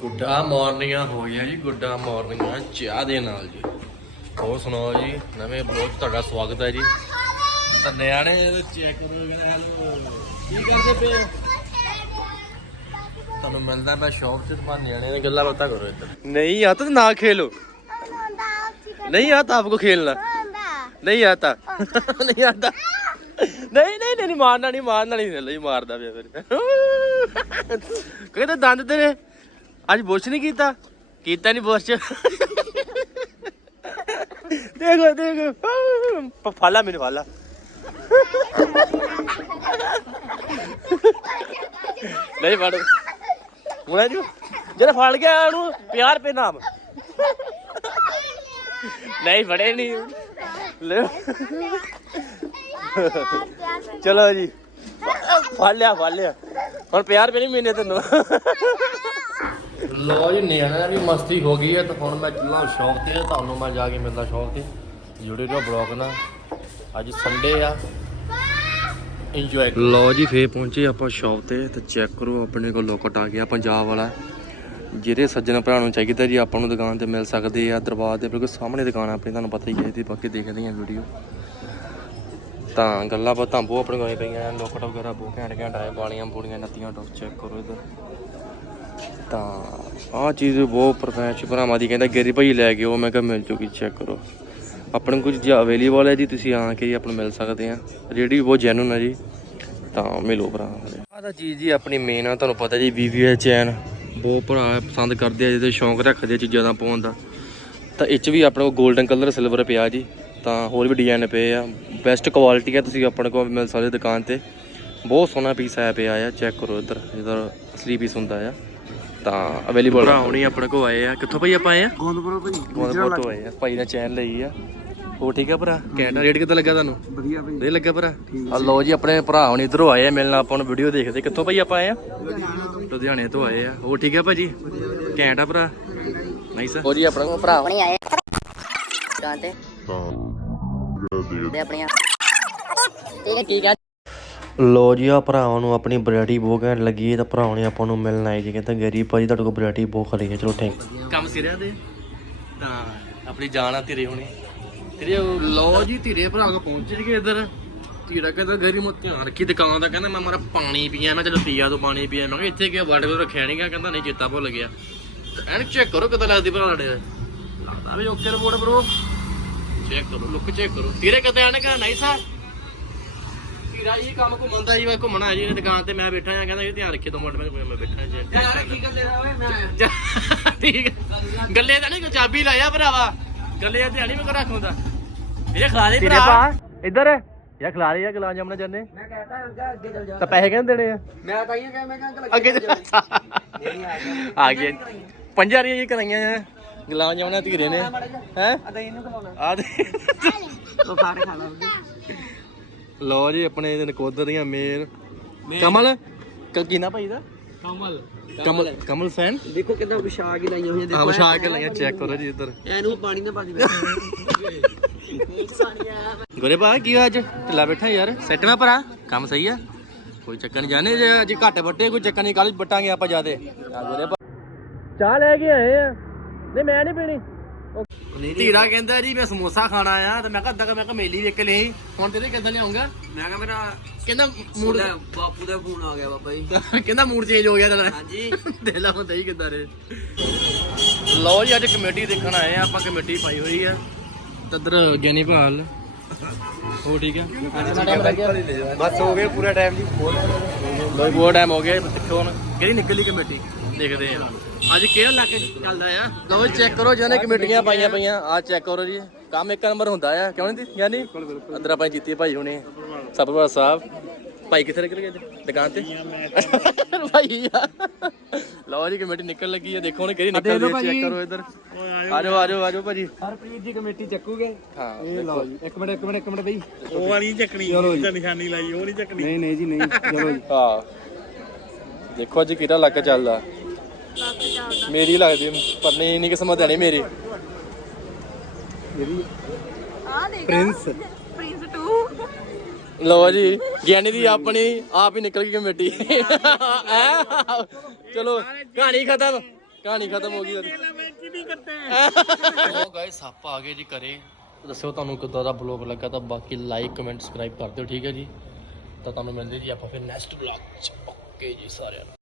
ਗੁੱਡਾ ਮਾਰਨਿੰਗਾਂ ਹੋ ਗਿਆ ਜੀ ਗੁੱਡਾ ਮਾਰਨਿੰਗਾਂ ਚਾਹ ਦੇ ਨਾਲ ਜੀ ਹੋਰ ਸੁਣਾਓ ਜੀ ਨਵੇਂ ਬਲੌਗ 'ਚ ਤੁਹਾਡਾ ਸਵਾਗਤ ਹੈ ਜੀ ਤਾਂ ਨਿਆਣੇ ਚੈੱਕ ਕਰੋ ਕਹਿੰਦੇ ਹੈਲੋ ਕੀ ਕਰਦੇ ਪਏ ਤੁਹਾਨੂੰ ਮਿਲਦਾ ਮੈਂ ਸ਼ੌਪ 'ਚ ਤੁਹਾਨੂੰ ਨਿਆਣੇ ਨੇ ਗੱਲਾਂ ਬਾਤਾਂ ਕਰੋ ਇੱਧਰ ਨਹੀਂ ਆ ਤਾਂ ਨਾ ਖੇਲੋ नहीं आता आपको खेलना नहीं आता नहीं आता ਨਹੀਂ ਨਹੀਂ ਨਹੀਂ ਮਾਰਨਾ ਨਹੀਂ ਮਾਰਨਾ ਨਹੀਂ ਨਹੀਂ ਮਾਰਦਾ ਪਿਆ ਫਿਰ ਕਹਿੰਦੇ ਦੰਦ ਤੇਰੇ ਅੱਜ ਬੁਰਸ਼ ਨਹੀਂ ਕੀਤਾ? ਕੀਤਾ ਨਹੀਂ ਬੁਰਸ਼। ਦੇਖੋ ਦੇਖੋ। ਫਾਲਾ ਮੈਨੂੰ, ਫਾਲਾ। ਨਹੀਂ ਫੜ। ਹੁਣ ਜੀ। ਜਿਹੜਾ ਫੜ ਗਿਆ ਉਹਨੂੰ ਪਿਆਰ ਪੇ ਨਾਮ। ਨਹੀਂ ਫੜੇ ਨਹੀਂ। ਲੈ। ਚਲੋ ਜੀ। ਫੜ ਲਿਆ ਫੜ ਲਿਆ। ਹੁਣ ਪਿਆਰ ਪੇ ਨਹੀਂ ਮਿਲਨੇ ਤੈਨੂੰ। ਲੋ ਜੀ ਨਿਆਣਾ ਵੀ ਮਸਤੀ ਹੋ ਗਈ ਹੈ ਤਾਂ ਹੁਣ ਮੈਂ ਚੱਲਾਂ ਸ਼ੌਕ ਤੇ ਤੁਹਾਨੂੰ ਮੈਂ ਜਾ ਕੇ ਮਿਲਦਾ ਸ਼ੌਕ ਤੇ। ਜੁੜੇ ਰਹੋ ਬਲੌਗ ਨਾਲ। ਅੱਜ ਸੰਡੇ ਆ। ਇੰਜੋਏ ਲੋ ਜੀ, ਫੇਰ ਪਹੁੰਚੇ ਆਪਾਂ ਸ਼ੌਪ ਤੇ ਤੇ ਚੈੱਕ ਕਰੋ ਆਪਣੇ ਕੋਲ ਲੋਕਟ ਆ ਗਿਆ ਪੰਜਾਬ ਵਾਲਾ। ਜਿਹੜੇ ਸੱਜਣ ਭਰਾ ਨੂੰ ਚਾਹੀਦਾ ਜੀ, ਆਪਾਂ ਨੂੰ ਦੁਕਾਨ ਤੇ ਮਿਲ ਸਕਦੇ ਆ, ਦਰਬਾਰ ਦੇ ਬਿਲਕੁਲ ਸਾਹਮਣੇ ਦੁਕਾਨ ਆਪਣੀ ਤੁਹਾਨੂੰ ਪਤਾ ਹੀ ਹੈ ਇਹਦੀ ਬਾਕੀ ਦੇਖਦੇ ਆ ਵੀਡੀਓ ਤਾਂ ਗੱਲਾਂ ਬਾਤਾਂ ਬਹੁਤ ਆਪਣੇ ਕੋਲ ਪਈਆਂ ਲੋਕਟ ਵਗੈਰਾ ਬਹੁਤ ਘੈਂਟ ਘੈਂਟ ਆਏ ਬਾਲੀਆਂ ਬੂੜੀਆਂ ਨੱਤੀਆਂ ਟੋਪ ਚੈੱਕ ਕਰੋ ਇਧਰ। ਤਾਂ ਆਹ ਚੀਜ਼ ਬਹੁਤ ਪਰਫੈਕਟ ਭਰਾਵਾਂ ਦੀ ਕਹਿੰਦਾ ਗੇਰੀ ਭਾਈ ਲੈ ਕੇ ਉਹ ਮੈਂ ਕਿਹਾ ਮਿਲ ਜੂਗੀ ਚੈੱਕ ਕਰੋ। ਆਪਣੇ ਕੋਲ ਚੀਜ਼ਾਂ ਅਵੇਲੇਬਲ ਹੈ ਜੀ, ਤੁਸੀਂ ਆ ਕੇ ਜੀ ਆਪਾਂ ਨੂੰ ਮਿਲ ਸਕਦੇ ਆ। ਰੇਡੀ ਬਹੁਤ ਜੈਨੂਨ ਹੈ ਜੀ, ਤਾਂ ਮਿਲੋ ਭਰਾ ਆਹ ਤਾਂ ਚੀਜ਼ ਜੀ ਆਪਣੀ ਮੇਨ ਆ, ਤੁਹਾਨੂੰ ਪਤਾ ਜੀ ਵੀਵੀਆਈ ਚੈਨ ਬਹੁਤ ਭਰਾ ਪਸੰਦ ਕਰਦੇ ਆ, ਜਿਹਦੇ ਸ਼ੌਂਕ ਰੱਖਦੇ ਆ ਚੀਜ਼ਾਂ ਦਾ ਪਾਉਣ ਦਾ। ਤਾਂ ਇਹ 'ਚ ਵੀ ਆਪਣੇ ਕੋਲ 골ਡਨ ਕਲਰ ਸਿਲਵਰ ਪਿਆ ਜੀ। ਤਾਂ ਹੋਰ ਵੀ ਡਿਜ਼ਾਈਨ ਪਏ ਆ। ਬੈਸਟ ਕੁਆਲਿਟੀ ਆ, ਤੁਸੀਂ ਆਪਣੇ ਕੋਲ ਮਿਲ ਸਕਦੇ ਦੁਕਾਨ ਤੇ। ਬਹੁਤ ਸੋਹਣਾ ਪੀਸ ਆਇਆ ਪਿਆ ਆ ਚੈੱਕ ਕਰੋ ਇੱਧਰ ਇਹਦਾ ਅਸਲੀ ਪੀਸ ਹੁੰਦਾ ਆ। ਤਾਂ ਅਵੇਲੇਬਲ ਭਰਾ ਹੁਣੀ ਆਪਣੇ ਕੋਲ ਆਏ ਆ। ਕਿੱਥੋਂ ਭਾਈ ਆਪਾਂ ਆਏ ਆ? ਗੋਂਦਪੁਰੋਂ ਭਾਈ ਗੋਂਦਪੁਰ ਤੋਂ ਆਏ ਆ। ਭਾਈ ਨੇ ਚੈਨ ਲਈ ਆ। ਉਹ ਠੀਕ ਆ ਭਰਾ? ਕੈਂਟਾ ਰੇਟ ਕਿੱਦਾਂ ਲੱਗਾ ਤੁਹਾਨੂੰ? ਵਧੀਆ ਭਾਈ। ਦੇ ਲੱਗਾ ਭਰਾ? ਆ। ਲੋ ਜੀ ਆਪਣੇ ਭਰਾ ਹੁਣ ਇਧਰੋਂ ਆਏ ਆ ਮਿਲਣ। ਆਪਾਂ ਨੂੰ ਵੀਡੀਓ ਦੇਖਦੇ। ਕਿੱਥੋਂ ਭਾਈ ਆਪਾਂ ਆਏ ਆ? ਲੁਧਿਆਣੇ ਤੋਂ ਆਏ ਆ। ਉਹ ਠੀਕ ਆ ਭਾਜੀ? ਘੈਂਟ ਆ ਭਰਾ? ਨਹੀਂ ਸਰ ਉਹ ਜੀ ਆਪਣਾ ਕੋਲ ਭਰਾ? ਹੁਣੀ ਆਏ ਦੁਕਾਨ ਤੇ ਦੇ ਆਪਣੀਆਂ ਠੀਕ ਹੈ ਠੀਕ ਹੈ ਲੋ ਜੀ ਆ ਭਰਾਵਾਂ ਨੂੰ ਆਪਣੀ ਬਰੈਡੀ ਬਹੁਤ ਘੈਂਟ ਲੱਗੀ ਹੈ, ਤਾਂ ਭਰਾਵਾਂ ਨੇ ਆਪਾਂ ਨੂੰ ਮਿਲਣ ਆਏ ਜੀ, ਕਹਿੰਦਾ ਗਰੀਬ ਭਾਜੀ ਤੁਹਾਡੇ ਕੋਲ ਬਰੈਡੀ ਬਹੁਤ ਖਰੀ ਹੈ, ਚਲੋ ਥੈਂਕ ਕੰਮ ਸਿਰਿਆ ਦੇ ਤਾਂ ਆਪਣੀ ਜਾਨ ਆ ਤੇਰੇ ਹੁਣੇ। ਤੇਰੇ ਲੋ ਜੀ, ਧੀਰੇ ਭਰਾ ਕੋ ਪਹੁੰਚ ਗਏ ਇੱਧਰ। ਧੀਰਾ ਕਹਿੰਦਾ, ਗਰੀ ਮੋ ਧਿਆਨ ਰੱਖੀ ਦੁਕਾਨ ਦਾ, ਕਹਿੰਦਾ ਮੈਂ ਮਾਰਾ ਪਾਣੀ ਪੀਆ, ਮੈਂ ਚਲੋ ਪੀਆ ਤੋਂ ਪਾਣੀ ਪੀਆ। ਮੈਂ ਕਿਹਾ ਇੱਥੇ ਕੀ ਵਾਟਰ ਕੋ ਰੱਖਿਆ ਨਹੀਂਗਾ ਕਹਿੰਦਾ ਨਹੀਂ ਚੇਤਾ ਭੁੱਲ ਗਿਆ। ਐਨ ਚੈੱਕ ਕਰੋ ਕਿਦਾਂ ਲੱਗਦੀ ਭਰਾ ਸਾਡੇ ਲੱਗਦਾ ਵੀ ਓਕੇ ਰਿਪੋਰਟ ਬਰੋ ਚੈੱਕ ਕਰੋ ਲੁੱਕ ਚੈੱਕ ਕਰੋ। ਤੇਰੇ ਕਿਤੇ ਆਣੇ ਕਾ ਨਹੀਂ ਸਰ ਤੀਰਾ ਇਹ ਕੰਮ ਘੁੰਮਦਾ ਜੀ ਵਾ ਘੁੰਮਣਾ ਜੀ ਇਹਨੇ ਦੁਕਾਨ ਤੇ ਮੈਂ ਬੈਠਾ ਆ ਕਹਿੰਦਾ ਇਹ ਧਿਆਨ ਰੱਖੀ ਦੋ ਮਿੰਟ ਮੈਂ ਮੈਂ ਬੈਠਾ ਜੀ ਯਾਰ ਕੀ ਕਰਦੇ ਓਏ ਮੈਂ ਠੀਕ। ਗੱਲੇ ਤਾਂ ਨਹੀਂ ਕੋਈ ਚਾਬੀ ਲਾਇਆ ਭਰਾਵਾ। ਗੱਲੇ ਆ ਧਿਆਨੀ ਮੈਂ ਕੋ ਰੱਖਉਂਦਾ ਇਹ ਖਲਾ ਦੇ ਭਰਾ। ਇੱਧਰ। ਯਾ ਖਲਾ ਦੇ ਯਾ ਗਲਾ ਜਮਣਾ ਜਾਂਦੇ ਮੈਂ ਕਹਤਾ ਅੱਗੇ ਅੱਗੇ ਚੱਲ ਜਾ। ਤਾਂ ਪੈਸੇ ਕਹਿੰਦੇ ਦੇਣੇ ਆ? ਮੈਂ ਤਾਂ ਇਹ ਕਿਹਾ ਮੈਂ ਕਿਹਾ ਅੰਕਲ ਅੱਗੇ ਆ ਗਏ। ਪੰਜਾਂ ਰੀਆਂ ਜੀ ਕਰਾਈਆਂ ਆ ਗਲਾ ਜਮਣਾ ਧੀਰੇ ਨੇ। ਹੈ? ਅਦਾ ਇਹਨੂੰ ਕਮਾਉਣਾ। ਆ ਦੇ। ਉਹ ਸਾਰੇ ਖਾ ਲਾ। ਲੋ ਜੀ ਆਪਣੇ ਇਹਦੇ ਨਕੋਦਰ ਦੀਆਂ ਮੇਰ। ਕਮਲ? ਕ- ਕੀ ਨਾ ਭਾਈ ਦਾ? ਕਮਲ। ਕਮਲ ਕਮਲ ਫੈਨ ਦੇਖੋ ਕਿਦਾਂ ਵਿਛਾ ਕੇ ਲਾਈਆਂ ਹੋਈਆਂ ਆ ਵਿਛਾ ਕੇ ਲਾਈਆਂ ਚੈੱਕ ਕਰੋ ਜੀ ਇੱਧਰ। ਇਹਨੂੰ ਪਾਣੀ ਨਾ ਪਾ ਦੇ ਗੋਰੇ ਭਾ ਕੀ ਹੋਇਆ ਅੱਜ? ਢਿੱਲਾ ਬੈਠਾ ਯਾਰ। ਸੈੱਟ ਮੈਂ ਭਰਾ? ਕੰਮ ਸਹੀ ਆ? ਕੋਈ ਚੱਕਰ ਨਹੀਂ ਜਾਣੇ ਜੇ ਅੱਜ ਘੱਟ ਵੱਟੇ ਕੋਈ ਚੱਕਰ ਨਹੀਂ ਕੱਲ ਵੱਟਾਂਗੇ ਆਪਾਂ ਜਾਦੇ ਆ ਗੋਰੇ ਭਾ। ਚਾਹ ਲੈ ਕੇ ਆਏ ਆ। ਨਹੀਂ ਮੈਂ ਨਹੀਂ ਪੀਣੀ। ਧੀਰਾ ਕਹਿੰਦਾ ਜੀ ਮੈਂ ਸਮੋਸਾ ਖਾਣਾ ਆ ਤੇ ਮੈਂ ਕਿਹਾ ਅੱਧਾ ਕੁ ਮੈਂ ਕਿਹਾ ਮੇਲੀ ਵੇਖ ਲਈ। ਹੁਣ ਤੇਰੇ ਕਿੱਦਾਂ ਲਿਆਉਂਗਾ ਮੈਂ ਕਿਹਾ ਮੇਰਾ ਕਹਿੰਦਾ ਮੂਡ ਬਾਪੂ ਦਾ ਫੋਨ ਆ ਗਿਆ ਬਾਬਾ ਜੀ। ਕਹਿੰਦਾ ਮੂਡ ਚੇਂਜ ਹੋ ਗਿਆ ਤੇਰਾ। ਹਾਂਜੀ। ਦੇ ਲਾ ਹੁੰਦਾ ਹੀ ਕਿੱਦਾਂ ਰੇ ਲਓ ਜੀ ਅੱਜ ਕਮੇਟੀ ਦੇਖਣ ਆਏ ਆ ਆਪਾਂ ਕਮੇਟੀ ਪਾਈ ਹੋਈ ਆ। ਤਦਰ ਗਿਆਨੀ ਭਾਲ। ਹੋ ਠੀਕ ਹੈ ਬਸ ਹੋ ਗਿਆ ਪੂਰਾ ਟਾਈਮ ਜੀ। ਬਹੁਤ ਟਾਈਮ ਹੋ ਗਿਆ ਦੇਖੋ ਹੁਣ। ਕਿਹੜੀ ਨਿਕਲੀ ਕਮੇਟੀ? ਦੇਖਦੇ ਆ। ਅੱਜ ਕਿਹੜਾ ਇਲਾਕੇ 'ਚ ਚੱਲਦਾ ਆ? ਲਓ ਚੈੱਕ ਕਰੋ ਜਿਹਨੇ ਕਮੇਟੀਆਂ ਪਾਈਆਂ ਪਈਆਂ ਆ ਚੈੱਕ ਕਰੋ ਜੀ। ਕੰਮ ਇੱਕ ਨੰਬਰ ਹੁੰਦਾ ਆ ਕਿਉਂ ਨਹੀਂ ਯਾਨੀ ਅੰਦਰ ਆਪਾਂ ਜੀਤੀ ਭਾਈ ਹੁਣੇ। ਸਤਪਾਲ ਸਾਹਿਬ ਭਾਈ ਕਿੱਥੇ ਨਿਕਲ ਗਏ ਜੀ? ਦੁਕਾਨ ਤੇ? ਭਾਈ ਆ ਲਓ ਜੀ ਕਮੇਟੀ ਨਿਕਲ ਲੱਗੀ ਆ। ਦੇਖੋ ਹੁਣ ਕਿਹੜੀ ਨਿਕਲਦੀ ਆ ਚੈੱਕ ਕਰੋ ਇੱਧਰ। ਆਜੋ ਆਜੋ ਆਜੋ ਭਾਜੀ। ਹਰਪ੍ਰੀਤ ਜੀ ਕਮੇਟੀ ਚੱਕੂਗੇ? ਹਾਂ ਇਹ ਲਓ ਜੀ। ਇੱਕ ਮਿੰਟ ਇੱਕ ਮਿੰਟ ਇੱਕ ਮਿੰਟ ਬਈ। ਉਹ ਵਾਲੀ ਚੱਕਣੀ ਤਾਂ ਨਿਸ਼ਾਨੀ ਲਾਈ ਉਹ ਨਹੀਂ ਚੱਕਣੀ। ਨਹੀਂ ਨਹੀਂ ਜੀ ਨਹੀਂ। ਚਲੋ ਜੀ। ਹਾਂ। ਦੇਖੋ ਅੱਜ ਕਿਹੜਾ ਇਲਾਕਾ ਚੱਲਦਾ। ਮੇਰੀ ਲੱਗਦੀ ਪਰ ਨਹੀਂ ਨਹੀਂ ਕਿਸਮਤ ਹੈ ਨਹੀਂ ਮੇਰੀ। ਪ੍ਰਿੰਸ। ਪ੍ਰਿੰਸ 2 ਲਓ ਜੀ ਗਿਆਨੀ ਦੀ ਆਪਣੀ ਆਪ ਹੀ ਨਿਕਲ ਗਈ ਕਮੇਟੀ। ਐ ਚਲੋ ਕਹਾਣੀ ਖਤਮ। ਕਹਾਣੀ ਖਤਮ ਹੋ ਗਈ ਕੀ ਨਹੀਂ ਕਰਤੇ ਉਹ ਗਾਇਸ ਆਪਾਂ ਆ ਗਏ ਜੀ ਘਰੇ। ਦੱਸਿਓ ਤੁਹਾਨੂੰ ਕਿੱਦਾਂ ਦਾ ਬਲੌਗ ਲੱਗਾ ਤਾਂ ਬਾਕੀ ਲਾਈਕ ਕਮੈਂਟ ਸਬਸਕ੍ਰਾਈਬ ਕਰ ਦਿਓ ਠੀਕ ਹੈ ਜੀ? ਤਾਂ ਤੁਹਾਨੂੰ ਮਿਲਦੇ ਜੀ ਆਪਾਂ ਫਿਰ ਨੈਕਸਟ ਬਲੌਗ ਚ। ਓਕੇ ਜੀ ਸਾਰਿਆਂ ਨੂੰ।